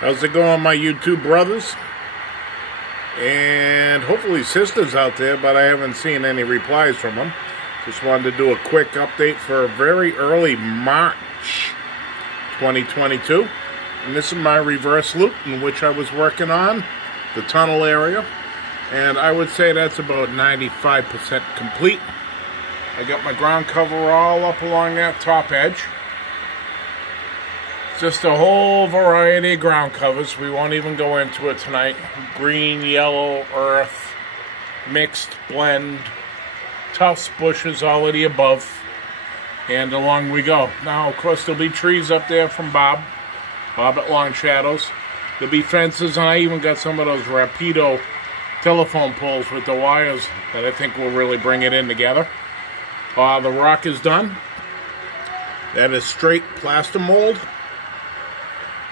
How's it going, my YouTube brothers? And hopefully sisters out there, but I haven't seen any replies from them. Just wanted to do a quick update for very early March 2022. And this is my reverse loop in which I was working on, the tunnel area. And I would say that's about 95% complete. I got my ground cover all up along that top edge. Just a whole variety of ground covers. We won't even go into it tonight. Green, yellow, earth, mixed, blend, tufts, bushes, all of the above. And along we go. Now, of course, there'll be trees up there from Bob at Long Shadows. There'll be fences, and I even got some of those Rapido telephone poles with the wires that I think will really bring it in together. The rock is done. That is straight plaster mold.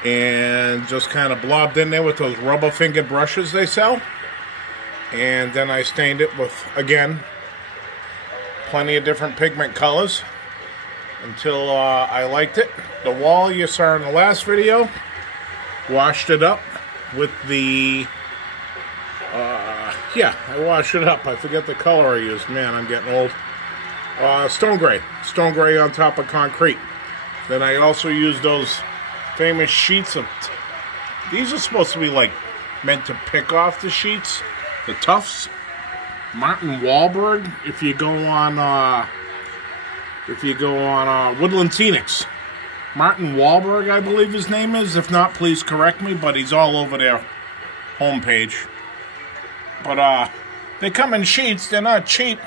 And just kind of blobbed in there with those rubber fingered brushes they sell. And then I stained it with, again, plenty of different pigment colors until I liked it. The wall you saw in the last video, washed it up with the, yeah, I washed it up. I forget the color I used. Man, I'm getting old. Stone gray on top of concrete. Then I also used those famous sheets of, these are supposed to be like meant to pick off the sheets, the tufts. Martin Wahlberg, if you go on Woodland Scenics, Martin Wahlberg, I believe his name is. If not, please correct me, but he's all over their homepage. But they come in sheets. They're not cheap,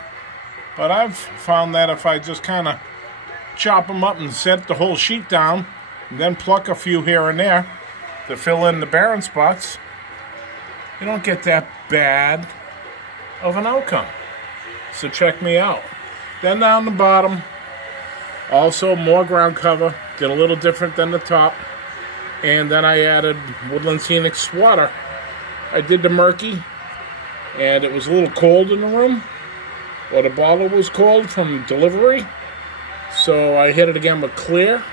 but I've found that if I just kind of chop them up and set the whole sheet down, and then pluck a few here and there to fill in the barren spots, you don't get that bad of an outcome. So check me out. Then down the bottom, also more ground cover, did a little different than the top. And then I added Woodland Scenics water. I did the murky, and it was a little cold in the room, or the bottle was cold from delivery. So I hit it again with clear.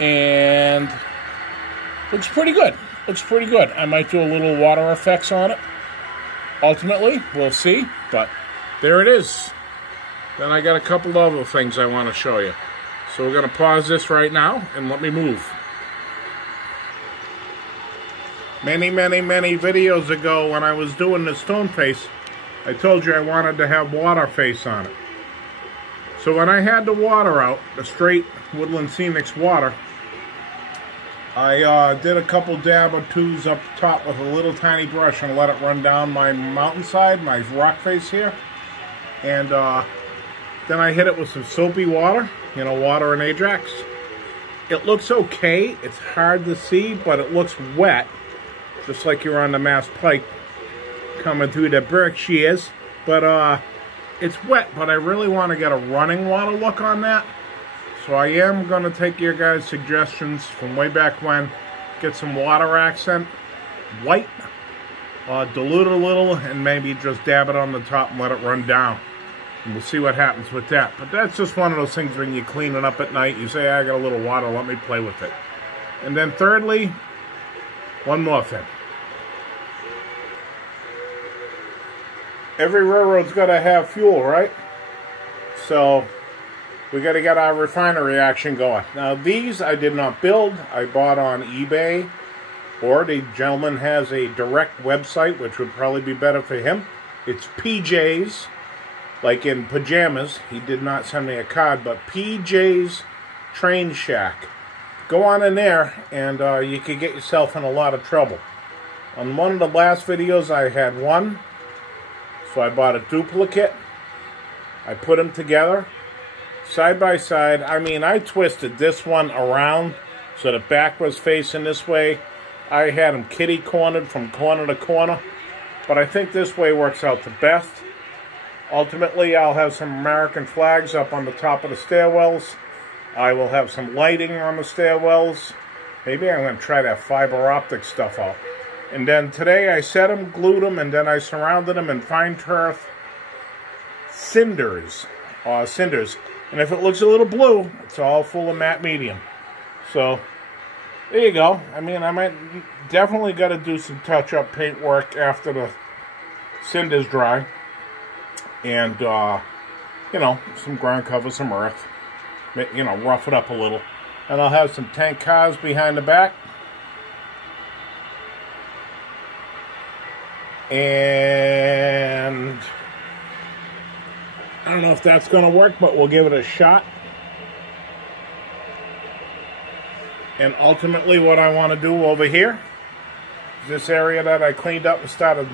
And looks pretty good. Looks pretty good. I might do a little water effects on it. Ultimately, we'll see. But there it is. Then I got a couple other things I want to show you. So we're going to pause this right now and let me move. Many videos ago when I was doing the stone face, I told you I wanted to have water face on it. So when I had the water out, the straight Woodland Scenics water, I did a couple dab or twos up top with a little tiny brush and let it run down my mountainside, my rock face here. And then I hit it with some soapy water, you know, water and Ajax. It looks okay. It's hard to see, but it looks wet, just like you're on the Mass Pike coming through the Berkshires. But it's wet, but I really want to get a running water look on that. So I am going to take your guys' suggestions from way back when, get some water accent, white, dilute it a little, and maybe just dab it on the top and let it run down. And we'll see what happens with that. But that's just one of those things when you clean it up at night, you say, I got a little water, let me play with it. And then thirdly, one more thing. Every railroad's got to have fuel, right? So we got to get our refinery action going. Now these I did not build. I bought on eBay, or the gentleman has a direct website, which would probably be better for him. It's PJ's, like in pajamas. He did not send me a card, but PJ's Train Shack. Go on in there, and you could get yourself in a lot of trouble. On one of the last videos, I had one, so I bought a duplicate. I put them together side by side. I mean, I twisted this one around so the back was facing this way. I had them kitty cornered from corner to corner, but I think this way works out the best. Ultimately, I'll have some American flags up on the top of the stairwells. I will have some lighting on the stairwells. Maybe I'm going to try that fiber optic stuff out. And then today I set them, glued them, and then I surrounded them in fine turf cinders. And if it looks a little blue, it's all full of matte medium. So there you go. I mean, I might definitely got to do some touch-up paint work after the cinders dry. And, you know, some ground cover, some earth. You know, rough it up a little. And I'll have some tank cars behind the back. And I don't know if that's going to work, but we'll give it a shot. And ultimately what I want to do over here, this area that I cleaned up and started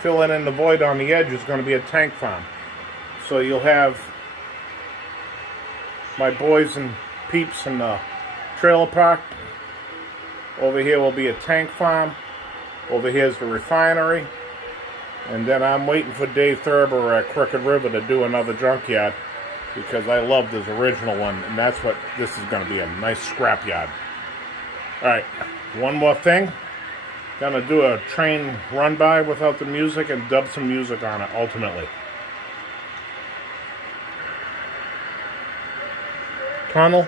filling in the void on the edge, is going to be a tank farm. So you'll have my boys and peeps in the trailer park. Over here will be a tank farm. Over here's the refinery. And then I'm waiting for Dave Thurber at Crooked River to do another junkyard, because I love this original one, and that's what this is going to be, a nice scrapyard. Alright, one more thing. Gonna do a train run by without the music and dub some music on it ultimately. Tunnel.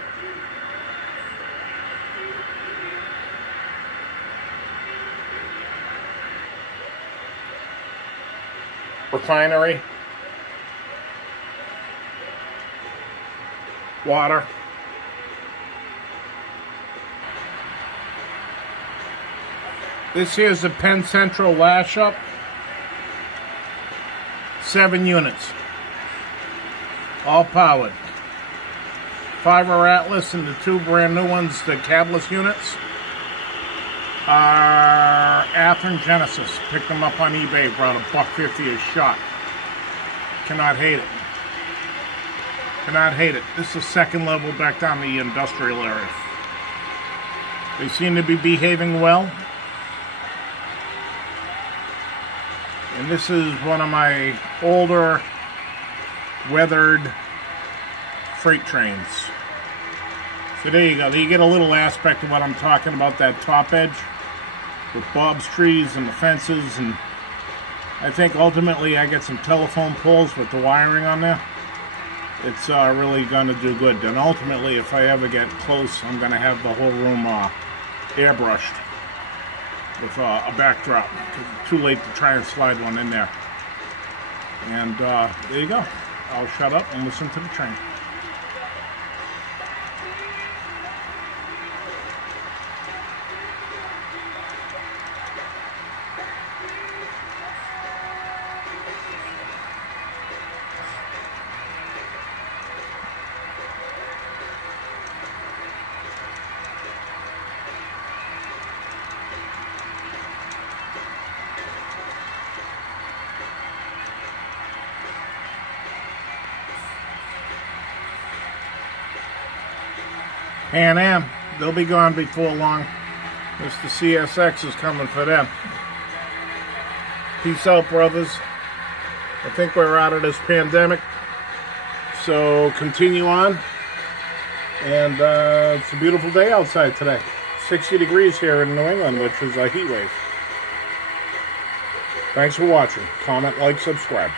Refinery. Water. This here's the Penn Central lash up. 7 units. All powered. 5 Atlas and the 2 brand new ones, the cabless units, are Athearn Genesis. Picked them up on eBay for about $1.50 a shot. Cannot hate it. Cannot hate it. This is second level back down the industrial area. They seem to be behaving well. And this is one of my older, weathered freight trains. So there you go. You get a little aspect of what I'm talking about, that top edge with Bob's trees and the fences. And I think ultimately I get some telephone poles with the wiring on there. It's really going to do good. And ultimately, if I ever get close, I'm going to have the whole room airbrushed with a backdrop. Too late to try and slide one in there. And there you go. I'll shut up and listen to the train. Pan Am, they'll be gone before long. Mr. CSX is coming for them. Peace out, brothers. I think we're out of this pandemic, so continue on. And it's a beautiful day outside today. 60 degrees here in New England, which is a heat wave. Thanks for watching. Comment, like, subscribe.